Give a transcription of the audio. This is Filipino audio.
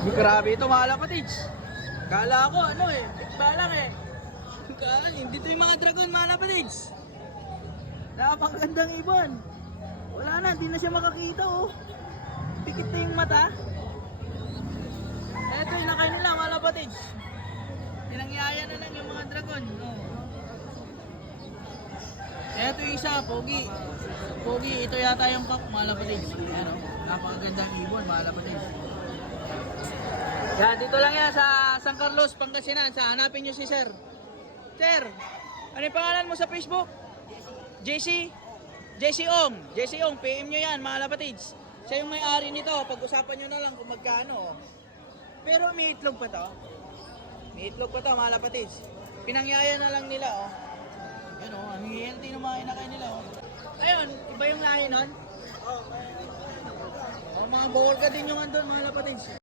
Grabe ito mga lapatids. Kala ko ano eh, balang eh. Kala, hindi to yung mga dragon mga lapatids. Napakagandang ibon. Wala na, hindi na siya makakita oh. Pikit na yung mata. Eto yung nakain nila mga lapatids. Pinangyaya na lang yung mga dragon. Oh. Eto yung isa, Pogi. Pogi, ito yata yung cock mga lapatids. Ayan oh, napakagandang ibon mga lapatids. Yan, dito lang yan sa San Carlos, Pangasinan. Hanapin nyo si Sir. Sir, ano yung pangalan mo sa Facebook? JC? JC Ong. JC Ong, PM nyo yan mga lapatids. Siya yung may-ari nito. Pag-usapan nyo na lang kung magkano. Pero may itlog pa to. May itlog pa to mga lapatids. Pinangyaya na lang nila oh. Yan oh, ang healthy ng mga inakay nila oh. Ayun, iba yung lahi nun? Oh, mga bawal ka din yung andun mga lapatids.